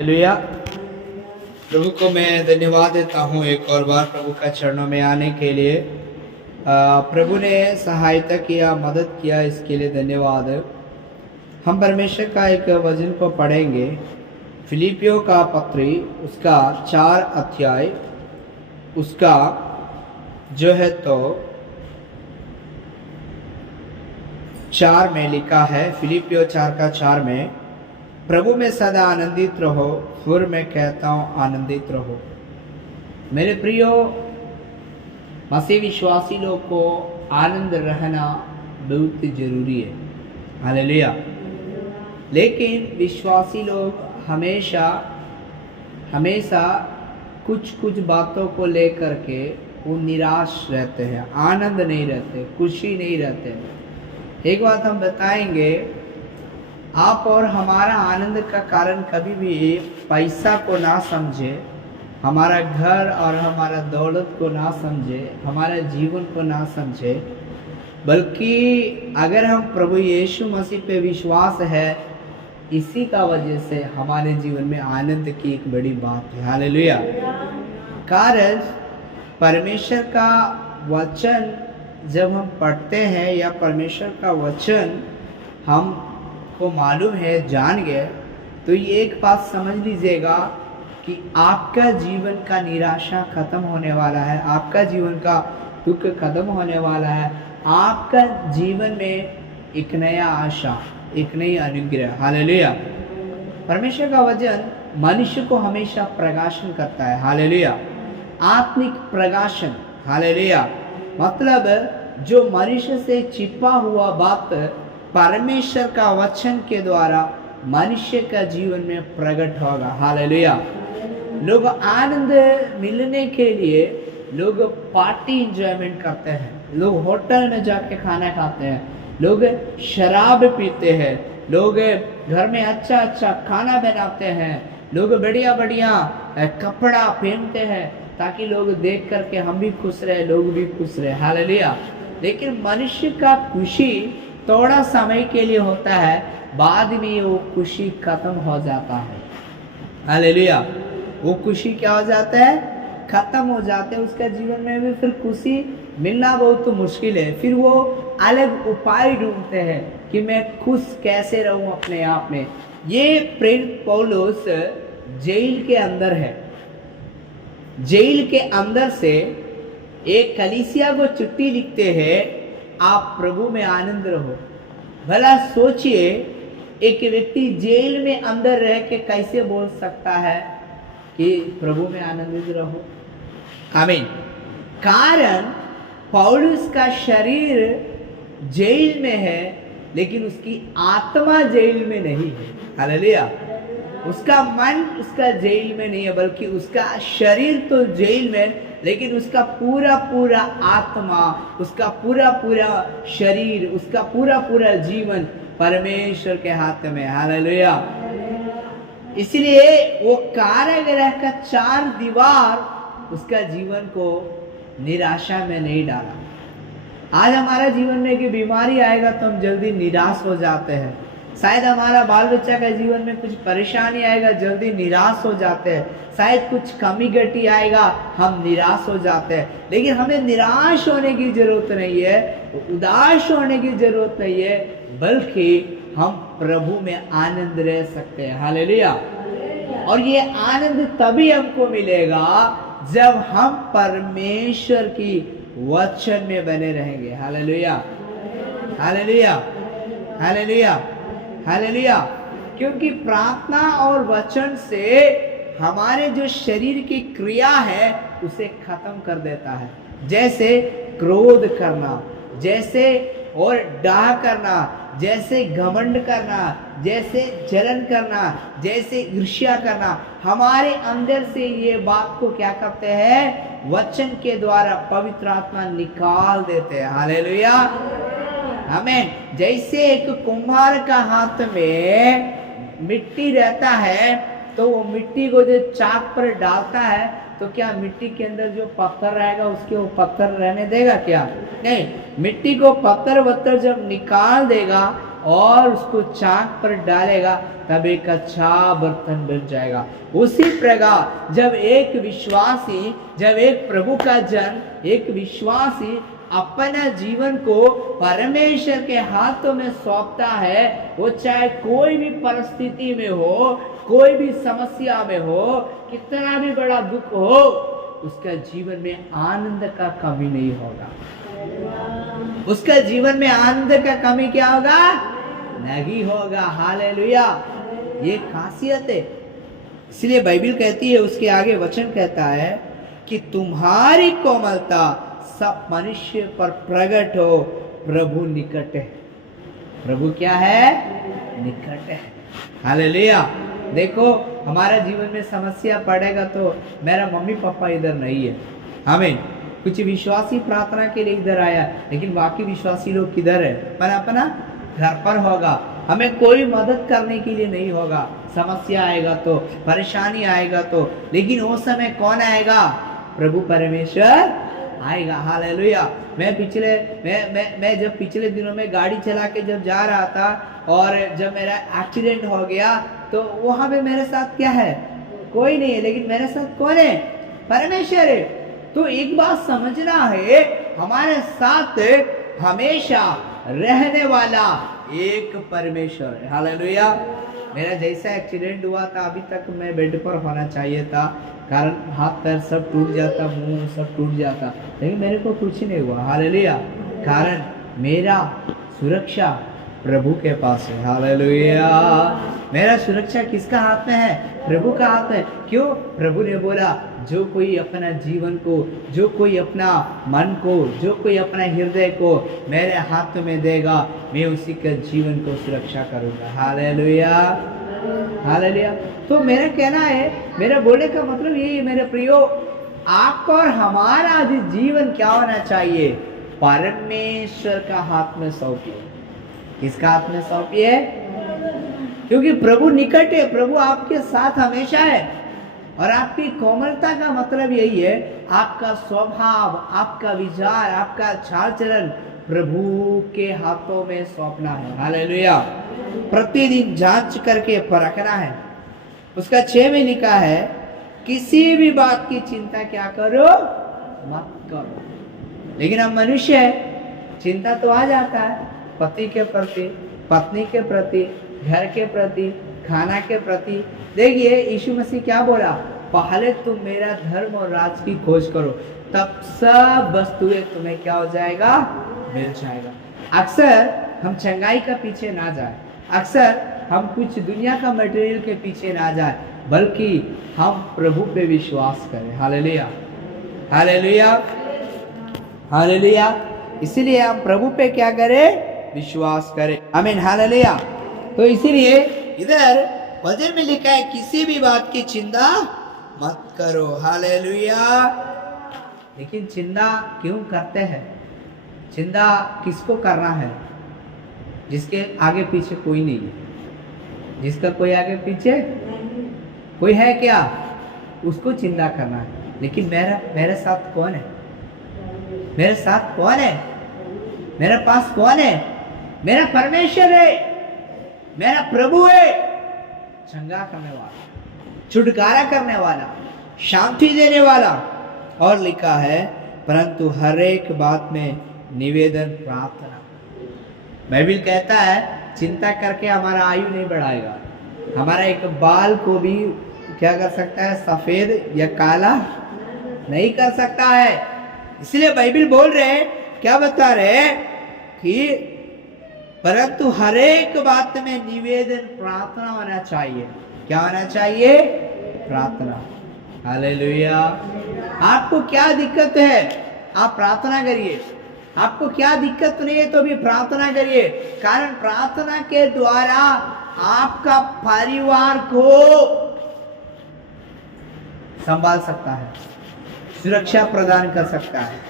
Hallelujah. प्रभु को मैं धन्यवाद देता हूँ एक और बार प्रभु का चरणों में आने के लिए। प्रभु ने सहायता किया, मदद किया, इसके लिए धन्यवाद। हम परमेश्वर का एक वचन को पढ़ेंगे, फिलिपियों का पत्री उसका 4 अध्याय उसका जो है तो 4 में लिखा है। फिलिपियों 4 का 4 में, प्रभु में सदा आनंदित रहो। फिर मैं कहता हूँ आनंदित रहो। मेरे प्रियो मसीह विश्वासी लोग को आनंद रहना बहुत जरूरी है। हालेलुया। लेकिन विश्वासी लोग हमेशा कुछ बातों को लेकर के वो निराश रहते हैं, आनंद नहीं रहते, खुशी नहीं रहते। एक बात हम बताएंगे, आप और हमारा आनंद का कारण कभी भी पैसा को ना समझे, हमारा घर और हमारा दौलत को ना समझे, हमारा जीवन को ना समझे, बल्कि अगर हम प्रभु यीशु मसीह पे विश्वास है, इसी का वजह से हमारे जीवन में आनंद की एक बड़ी बात है। हालेलुया। कारण परमेश्वर का वचन जब हम पढ़ते हैं या परमेश्वर का वचन हम को मालूम है, जान गए, तो ये एक बात समझ लीजिएगा कि आपका जीवन का निराशा खत्म होने वाला है, आपका जीवन का दुख खत्म होने वाला है, आपका जीवन में एक नया आशा, एक नई अनुग्रह। हालेलुया। परमेश्वर का वचन मनुष्य को हमेशा प्रकाशन करता है। हालेलुया। आत्मिक प्रकाशन। हालेलुया। मतलब जो मनुष्य से छिपा हुआ बात परमेश्वर का वचन के द्वारा मनुष्य का जीवन में प्रकट होगा। हालेलुया। लोग आनंद मिलने के लिए लोग पार्टी एंजॉयमेंट करते हैं, लोग होटल में जाके खाना खाते हैं, लोग शराब पीते हैं, लोग घर में अच्छा खाना बनाते हैं, लोग बढ़िया कपड़ा पहनते हैं ताकि लोग देख करके हम भी खुश रहे, लोग भी खुश रहे। हालेलुया। लेकिन मनुष्य का खुशी थोड़ा समय के लिए होता है, बाद में वो खुशी खत्म हो जाता है। हालेलुया। वो खुशी क्या हो जाता है? खत्म हो जाते हैं। उसका जीवन में भी फिर खुशी मिलना बहुत मुश्किल है। फिर वो अलग उपाय ढूंढते हैं कि मैं खुश कैसे रहूं अपने आप में। ये प्रेरित पौलुस जेल के अंदर है। जेल के अंदर से एक कलीसिया को चिट्ठी लिखते हैं, आप प्रभु में आनंद रहो। भला सोचिए, एक व्यक्ति जेल में अंदर रह के कैसे बोल सकता है कि प्रभु में आनंदित रहो? आमीन। कारण पौलुस का शरीर जेल में है, लेकिन उसकी आत्मा जेल में नहीं है। हालेलुया। उसका मन उसका जेल में नहीं है, बल्कि उसका शरीर तो जेल में, लेकिन उसका पूरा आत्मा, उसका पूरा शरीर, उसका पूरा जीवन परमेश्वर के हाथ में। हालेलुया। इसलिए वो कारागृह का 4 दीवार उसका जीवन को निराशा में नहीं डाला। आज हमारा जीवन में कि बीमारी आएगा तो हम जल्दी निराश हो जाते हैं। शायद हमारा बाल बच्चा का जीवन में कुछ परेशानी आएगा, जल्दी निराश हो जाते हैं। शायद कुछ कमी घटी आएगा, हम निराश हो जाते हैं। लेकिन हमें निराश होने की जरूरत नहीं है, उदास होने की जरूरत नहीं है, बल्कि हम प्रभु में आनंद रह सकते हैं। हालेलुया। और ये आनंद तभी हमको मिलेगा जब हम परमेश्वर की वचन में बने रहेंगे। हालेलुया। हालेलुया। हालेलुया। हालेलुया। क्योंकि प्रार्थना और वचन से हमारे जो शरीर की क्रिया है उसे खत्म कर देता है। जैसे क्रोध करना, जैसे और डाह करना, जैसे घमंड करना, जैसे जलन करना, जैसे ईर्ष्या करना, हमारे अंदर से ये बात को क्या करते हैं? वचन के द्वारा पवित्र आत्मा निकाल देते हैं। हालेलुया। आमीन। जैसे एक कुम्हार का हाथ में मिट्टी रहता है, तो वो मिट्टी को जो चाक पर डालता है, तो क्या मिट्टी के अंदर जो पत्थर रहेगा उसके वो पत्थर रहने देगा क्या? नहीं। मिट्टी को पत्थर वत्थर जब निकाल देगा और उसको चाक पर डालेगा तब एक अच्छा बर्तन बन जाएगा। उसी प्रकार जब एक प्रभु का जन, एक विश्वासी अपना जीवन को परमेश्वर के हाथों में सौंपता है, वो चाहे कोई भी परिस्थिति में हो, कोई भी समस्या में हो, कितना भी बड़ा दुख हो, उसका जीवन में आनंद का कमी नहीं होगा। उसका जीवन में आनंद का कमी क्या होगा? नहीं होगा। हालेलुया, ये खासियत है। इसलिए बाइबल कहती है, उसके आगे वचन कहता है कि तुम्हारी कोमलता सब मनुष्य पर प्रकट हो, प्रभु निकट है। प्रभु क्या है? निकट है। हालेलुया। देखो, हमारा जीवन में समस्या पड़ेगा तो मेरा मम्मी पापा इधर नहीं है, आमीन। कुछ विश्वासी प्रार्थना के लिए इधर आया, लेकिन बाकी विश्वासी लोग किधर है? अपना घर पर होगा। हमें कोई मदद करने के लिए नहीं होगा। समस्या आएगा तो, परेशानी आएगा तो, लेकिन वो समय कौन आएगा? प्रभु परमेश्वर आएगा। हालेलुया। मैं जब पिछले दिनों में गाड़ी चला के जब जा रहा था और जब मेरा एक्सीडेंट हो गया तो वहां पे मेरे साथ क्या है? कोई नहीं है, लेकिन मेरे साथ कौन है? परमेश्वर है। तो एक बात समझना है, हमारे साथ हमेशा रहने वाला एक परमेश्वर है। हालेलुया। मेरा जैसा एक्सीडेंट हुआ था, अभी तक मैं बेड पर होना चाहिए था, कारण हाथ पैर सब टूट जाता, मुंह सब टूट जाता, लेकिन मेरे को कुछ नहीं हुआ। हालेलुया। कारण मेरा सुरक्षा प्रभु के पास है। हालेलुया। मेरा सुरक्षा किसका हाथ में है? प्रभु का हाथ में। क्यों? प्रभु ने बोला, जो कोई अपना जीवन को, जो कोई अपना मन को, जो कोई अपना हृदय को मेरे हाथ में देगा, मैं उसी का जीवन को सुरक्षा करूंगा। हालेलुया। हालेलुया। तो मेरा कहना है, मेरा बोलने का मतलब यही है मेरे प्रियो, आपका और हमारा जीवन क्या होना चाहिए? परमेश्वर का हाथ में सौंपिए। किसका हाथ में सौंपिए? क्योंकि प्रभु निकट है, प्रभु आपके साथ हमेशा है। और आपकी कोमलता का मतलब यही है, आपका स्वभाव, आपका विचार, आपका चाल चलन प्रभु के हाथों में सौंपना है। हालेलुया। प्रतिदिन जांच करके परखना है। उसका 6 में लिखा है, किसी भी बात की चिंता क्या करो? मत करो। लेकिन हम मनुष्य है, चिंता तो आ जाता है, पति के प्रति, पत्नी के प्रति, घर के प्रति, खाना के प्रति। देखिए, यीशु मसीह क्या बोला? पहले तुम मेरा धर्म और राज की खोज करो, तब सब वस्तुएं तुम्हें क्या हो जाएगा? मिल जाएगा। अक्सर हम चंगाई का पीछे ना जाए, अक्सर हम कुछ दुनिया का मटेरियल के पीछे ना जाए, बल्कि हम प्रभु पे विश्वास करें। हालेलुया। हालेलुया। हालेलुया। इसीलिए हम प्रभु पे क्या करें? विश्वास करें। आमीन। हालेलुया। तो इसीलिए इधर वचन में लिखा है, किसी भी बात की चिंता मत करो। हालेलुया। लेकिन चिंता क्यों करते हैं? चिंता किसको करना है? जिसके आगे पीछे कोई नहीं है। जिसका कोई आगे पीछे कोई है क्या? उसको चिंता करना है। लेकिन मेरे साथ कौन है? मेरे साथ कौन है? मेरे पास कौन है? मेरा परमेश्वर है, मेरा प्रभु है, चंगा करने वाला, छुटकारा करने वाला, शांति देने वाला। और लिखा है, परंतु हर एक बात में निवेदन प्रार्थना। बाइबल कहता है, चिंता करके हमारा आयु नहीं बढ़ाएगा। हमारा एक बाल को भी क्या कर सकता है? सफेद या काला नहीं कर सकता है। इसलिए बाइबल बोल रहे हैं, क्या बता रहे हैं कि परंतु हर एक बात में निवेदन प्रार्थना होना चाहिए। क्या होना चाहिए? प्रार्थना। हालेलुया। आपको क्या दिक्कत है? आप प्रार्थना करिए। आपको क्या दिक्कत नहीं है तो भी प्रार्थना करिए, कारण प्रार्थना के द्वारा आपका परिवार को संभाल सकता है, सुरक्षा प्रदान कर सकता है।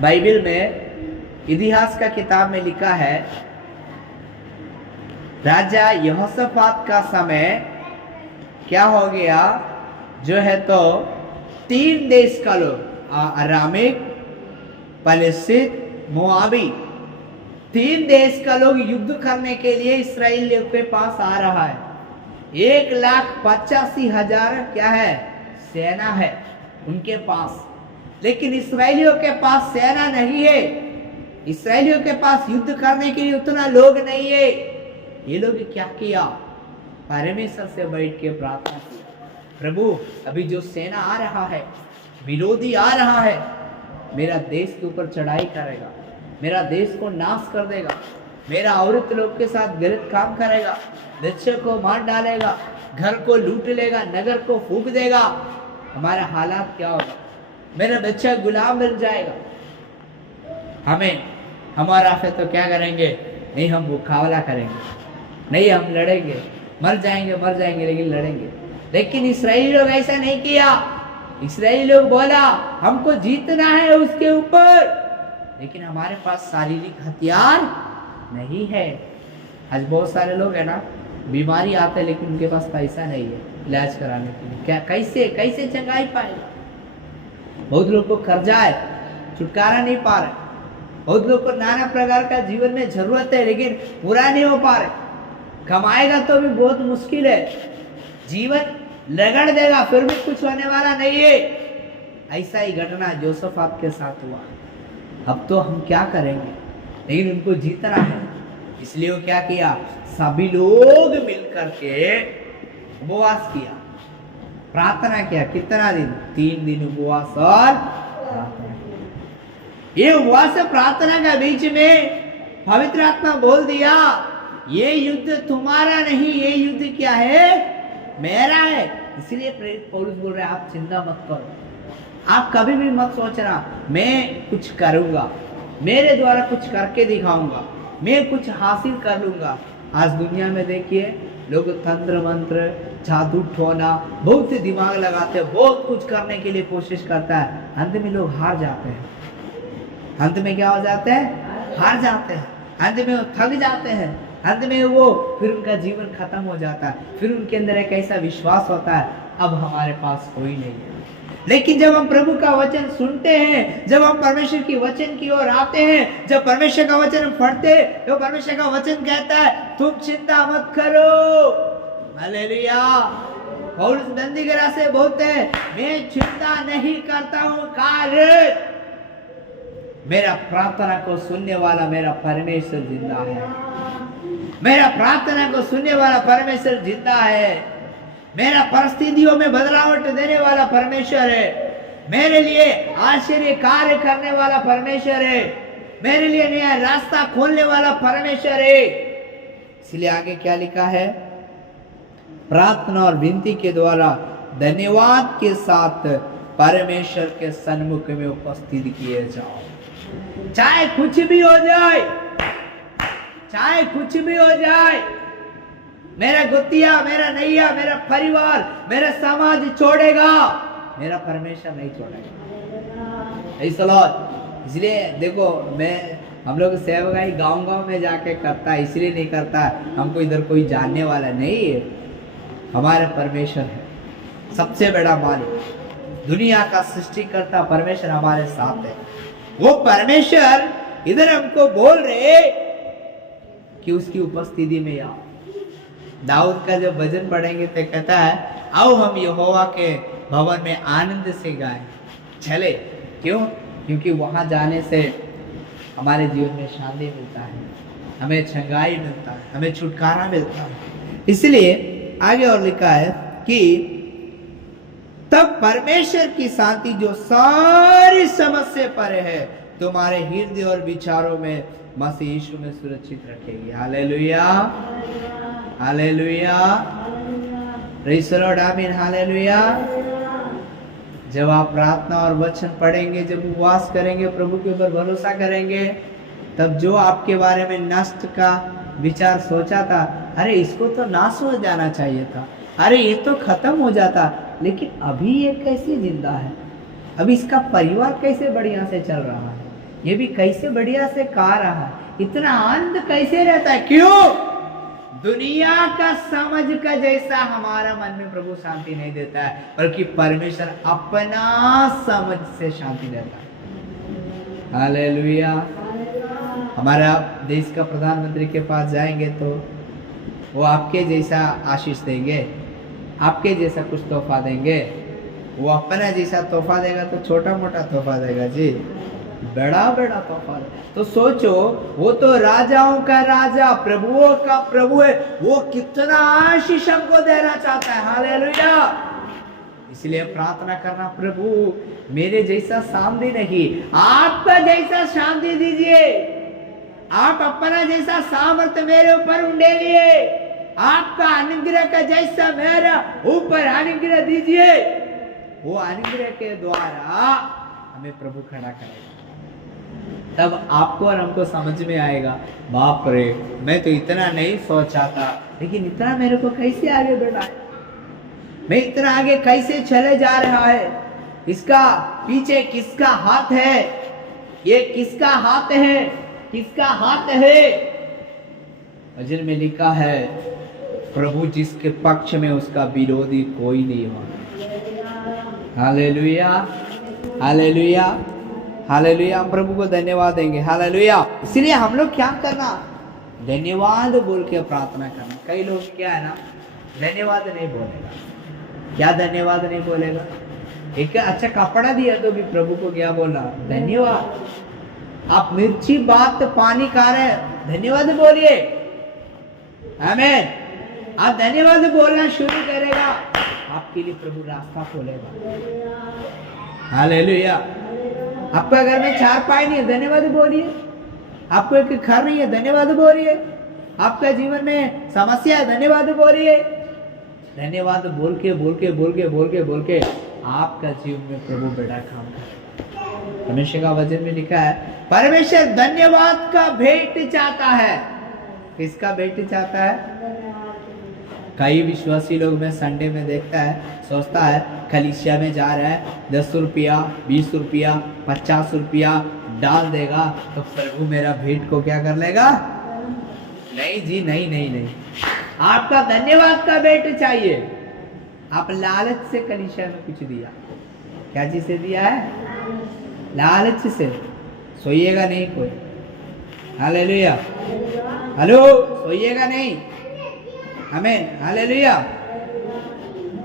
बाइबल में इतिहास का किताब में लिखा है, राजा यहोशापात का समय क्या हो गया? जो है तो 3 देश का लोग, अरामिक, पलिस्तीन, मोआबी, 3 देश का लोग युद्ध करने के लिए इस्राएलियों के पास आ रहा है। 1,85,000 क्या है, सेना है उनके पास, लेकिन इस्राएलियों के पास सेना नहीं है। इस्राएलियों के पास युद्ध करने के लिए उतना लोग नहीं है। ये लोग क्या किया, परमेश्वर से बैठ के प्रार्थना किया, प्रभु अभी जो सेना आ रहा है, विरोधी आ रहा है, मेरा देश के ऊपर चढ़ाई करेगा, मेरा देश को नाश कर देगा, मेरा औरत लोग के साथ गलत काम करेगा, बच्चे को मार डालेगा, घर को लूट लेगा, नगर को फूंक देगा, हमारा हालात क्या होगा, मेरा बच्चा गुलाम बन जाएगा। हमारा फिर तो क्या करेंगे, नहीं हम मुकाबला करेंगे, नहीं हम लड़ेंगे, मर जाएंगे लेकिन लड़ेंगे। लेकिन इस्राएली लोग ऐसा नहीं किया। इस्राएली लोग बोला हमको जीतना है उसके ऊपर, लेकिन हमारे पास शारीरिक हथियार नहीं है। आज बहुत सारे लोग है ना, बीमारी आते हैं लेकिन उनके पास पैसा नहीं है इलाज कराने के लिए, क्या कैसे चंगाई पाएगा। बहुत लोग को कर्जा है, छुटकारा नहीं पा रहे। बहुत लोग को नाना प्रकार का जीवन में जरूरत है लेकिन पूरा नहीं हो पा रहे। कमाएगा तो भी बहुत मुश्किल है, जीवन रगड़ देगा फिर भी कुछ होने वाला नहीं है। ऐसा ही घटना जोसेफात के साथ हुआ। अब तो हम क्या करेंगे, लेकिन उनको जीतना है, इसलिए वो क्या किया, सभी लोग मिलकर के उपवास किया, प्रार्थना किया। कितना दिन, 3 दिन उपवास और प्रार्थना। ये उपवास प्रार्थना का बीच में पवित्र आत्मा बोल दिया, ये युद्ध तुम्हारा नहीं, ये युद्ध क्या है, मेरा है। इसलिए प्रेरित पौलुस बोल रहे हैं, आप चिंता मत करो, आप कभी भी मत सोचना मैं कुछ करूंगा, मेरे द्वारा कुछ करके दिखाऊंगा, मैं कुछ हासिल कर लूंगा। आज दुनिया में देखिए लोग तंत्र मंत्र, जादू टोना, बहुत दिमाग लगाते हैं, बहुत कुछ करने के लिए कोशिश करता है, अंत में लोग हार जाते हैं। अंत में क्या हो जाते हैं, हार जाते हैं, अंत में वो थक जाते हैं, अंत में वो फिर उनका जीवन खत्म हो जाता है। फिर उनके अंदर एक ऐसा विश्वास होता है, अब हमारे पास कोई नहीं है। लेकिन जब हम प्रभु का वचन सुनते हैं, जब हम परमेश्वर की वचन की ओर आते हैं, जब परमेश्वर का वचन हम पढ़ते हैं, तो परमेश्वर का वचन कहता है तुम चिंता मत करो। हालेलुया। पौलुस बंदीगृह से बोलते हैं, मैं चिंता नहीं करता हूँ, कारण मेरा प्रार्थना को सुनने वाला मेरा परमेश्वर जिंदा है। मेरा प्रार्थना को सुनने वाला परमेश्वर जिंदा है। मेरा परिस्थितियों में बदलाव देने वाला परमेश्वर है। मेरे लिए आश्चर्य कार्य करने वाला परमेश्वर है। मेरे लिए नया रास्ता खोलने वाला परमेश्वर है। इसलिए आगे क्या लिखा है, प्रार्थना और विनती के द्वारा धन्यवाद के साथ परमेश्वर के सन्मुख में उपस्थित किए जाओ। चाहे कुछ भी हो जाए, चाहे कुछ भी हो जाए, मेरा गुत्तिया, मेरा नैया, मेरा परिवार, मेरा समाज छोड़ेगा, मेरा परमेश्वर नहीं छोड़ेगा। इसलिए देखो, हम लोग सेवकाई गांव में जाके करता है, इसलिए नहीं करता है, हमको इधर कोई जानने वाला नहीं है। हमारा परमेश्वर है सबसे बड़ा मालिक, दुनिया का सृष्टिकर्ता परमेश्वर हमारे साथ है। वो परमेश्वर इधर हमको बोल रहे कि उसकी उपस्थिति में आओ। दाऊद का जब भजन पढ़ेंगे तो कहता है, आओ हम यहोवा के भवन में आनंद से गाएं चले। क्यों? क्योंकि वहां जाने से हमारे जीवन में शांति मिलता है, हमें छंगाई मिलता है, हमें छुटकारा मिलता है। इसलिए आगे और लिखा है कि तब परमेश्वर की शांति जो सारी समझ से परे है तुम्हारे हृदय और विचारों में मसीह यीशु में सुरक्षित रखेगी। Hallelujah, hallelujah, praise the Lord, आमीन, हालेलुया। जब आप प्रार्थना और वचन पढ़ेंगे, जब उपवास करेंगे, प्रभु के ऊपर भरोसा करेंगे, तब जो आपके बारे में नष्ट का विचार सोचा था, अरे इसको तो नाश हो जाना चाहिए था, अरे ये तो खत्म हो जाता, लेकिन अभी ये कैसे जिंदा है, अभी इसका परिवार कैसे बढ़िया से चल रहा है, ये भी कैसे बढ़िया से खा रहा है, इतना आनंद कैसे रहता है। क्यों? दुनिया का समझ का जैसा हमारा मन में प्रभु शांति नहीं देता है, बल्कि परमेश्वर अपना समझ से शांति देता है। हालेलुया, हमारा देश का प्रधानमंत्री के पास जाएंगे तो वो आपके जैसा आशीष देंगे, आपके जैसा कुछ तोहफा देंगे। वो अपना जैसा तोहफा देगा तो छोटा मोटा तोहफा देगा जी, बड़ा बड़ा तोहफा। तो सोचो, वो तो राजाओं का राजा, प्रभुओं का प्रभु है, वो कितना आशीष हमको देना चाहता है। हालेलुया। इसलिए प्रार्थना करना, प्रभु मेरे जैसा शांति नहीं, आपका जैसा शांति दीजिए, आप अपना जैसा सामर्थ्य मेरे ऊपर उंडेलिए, आपका अनुग्रह का जैसा मेरा ऊपर अनुग्रह दीजिए। वो अनुग्रह के द्वारा हमें प्रभु खड़ा करेगा। तब आपको और हमको समझ में आएगा, बाप रे मैं तो इतना नहीं सोचा था, लेकिन इतना मेरे को कैसे आगे बढ़ा है, मैं इतना आगे कैसे चले जा रहा है, इसका पीछे किसका हाथ है, ये किसका हाथ है, किसका हाथ है। भजन में लिखा है, प्रभु जिसके पक्ष में उसका विरोधी कोई नहीं होगा। Hallelujah, hallelujah, hallelujah. हम प्रभु को धन्यवाद देंगे। हालेलुया। इसलिए हम लोग क्या करना, धन्यवाद बोल के प्रार्थना करना। कई लोग क्या है ना, धन्यवाद नहीं बोलेगा। क्या धन्यवाद नहीं बोलेगा? एक अच्छा कपड़ा दिया तो भी प्रभु को क्या बोलना, धन्यवाद। आप मिर्ची बात पानी खा रहे हैं, धन्यवाद बोलिए। आमीन। आप धन्यवाद बोलना शुरू करेगा, आपके लिए प्रभु रास्ता खोलेगा। हालेलुया। आपका घर में चारपाई नहीं है, धन्यवाद बोलिए। आपको एक घर नहीं है, धन्यवाद बोलिए। आपका जीवन में समस्या है, धन्यवाद बोलिए। धन्यवाद बोल के बोल के बोल के बोल के बोल के आपका जीवन में प्रभु बड़ा काम करे। परमेश्वर का वचन में लिखा है, परमेश्वर धन्यवाद का भेंट चाहता है। किसका भेंट चाहता है? कई विश्वासी लोग में संडे में देखता है, सोचता है कलीसिया में जा रहा है, 10 रुपया 20 रुपया 50 रुपया डाल देगा तो प्रभु मेरा भेंट को क्या कर लेगा। नहीं जी, नहीं नहीं नहीं। आपका धन्यवाद का भेंट चाहिए। आप लालच से कलीसिया में कुछ दिया, क्या चीज से दिया है? लालच से। सोइएगा नहीं कोई। हालेलुया। हेलो, सोइएगा नहीं। आमीन। हालेलुया।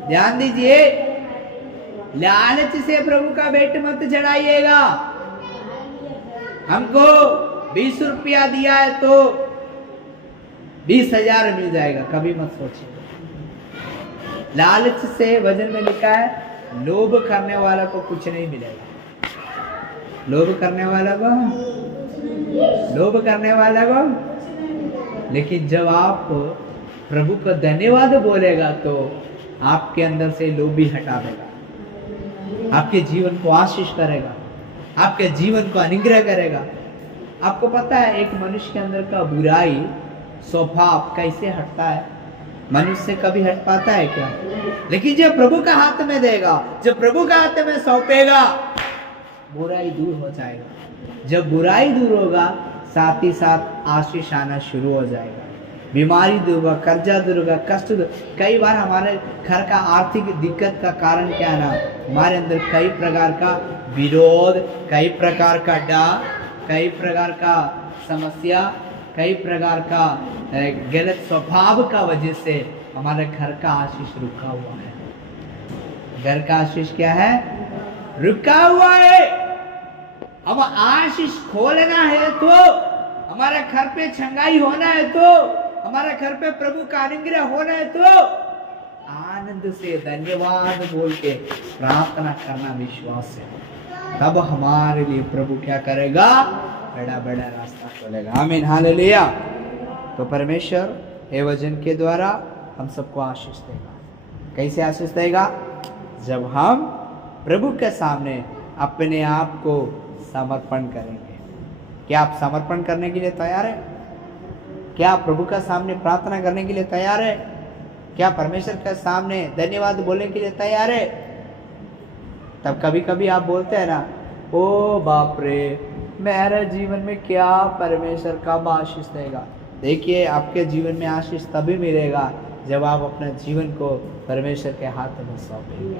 ध्यान दीजिए, लालच से प्रभु का भेंट मत चढ़ाइएगा। हमको 20 रुपया दिया है तो 20,000 मिल जाएगा, कभी मत सोचिए। लालच से वचन में लिखा है, लोभ करने वाला को कुछ नहीं मिलेगा। लोभ करने वाला को, लोभ करने वाला को। लेकिन जब आप प्रभु को धन्यवाद बोलेगा तो आपके अंदर से लोभ भी हटा देगा, आपके जीवन को आशीष करेगा, आपके जीवन को अनुग्रह करेगा। आपको पता है एक मनुष्य के अंदर का बुराई स्वभाव कैसे हटता है? मनुष्य कभी हट पाता है क्या? लेकिन जब प्रभु का हाथ में देगा, जब प्रभु का हाथ में सौंपेगा, बुराई दूर हो जाएगा। जब बुराई दूर होगा, साथ ही साथ आशीष आना शुरू हो जाएगा। बीमारी दूर होगा, कर्जा दूर होगा, कष्ट दूर। कई बार हमारे घर का आर्थिक दिक्कत का कारण क्या है ना, हमारे अंदर कई प्रकार का विरोध, कई प्रकार का डर, कई प्रकार का समस्या, कई प्रकार का गलत स्वभाव का वजह से हमारे घर का आशीष रुका हुआ है। घर का आशीष क्या है? रुका हुआ है। अब आशीष खोलना है तो, हमारा घर पे छंगाई होना है तो, हमारा घर पे प्रभु का अनुग्रह होना है तो आनंद से धन्यवाद बोल के प्रार्थना करना विश्वास है। तब हमारे लिए प्रभु क्या करेगा? बड़ा बड़ा रास्ता खोलेगा। आमीन। हालेलुया। तो परमेश्वर ये वचन के द्वारा हम सबको आशीष देगा। कैसे आशीष देगा? जब हम प्रभु के सामने अपने आप को समर्पण करेंगे। क्या आप समर्पण करने के लिए तैयार है? क्या आप प्रभु के सामने प्रार्थना करने के लिए तैयार है? क्या परमेश्वर के सामने धन्यवाद बोलने के लिए तैयार है? तब कभी कभी आप बोलते हैं ना, ओ बाप रे मेरे जीवन में क्या परमेश्वर कब आशीष देगा। देखिए, आपके जीवन में आशीष तभी मिलेगा जब आप अपने जीवन को परमेश्वर के हाथ में सौंपेंगे,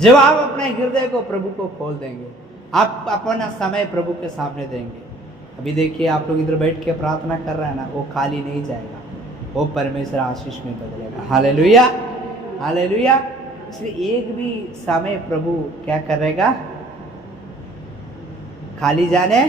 जब आप अपने हृदय को प्रभु को खोल देंगे, आप अपना समय प्रभु के सामने देंगे। अभी देखिए आप लोग इधर बैठ के प्रार्थना कर रहे हैं ना, वो खाली नहीं जाएगा, वो परमेश्वर आशीष में बदलेगा। Hallelujah, hallelujah. इसलिए एक भी समय प्रभु क्या करेगा, खाली जाने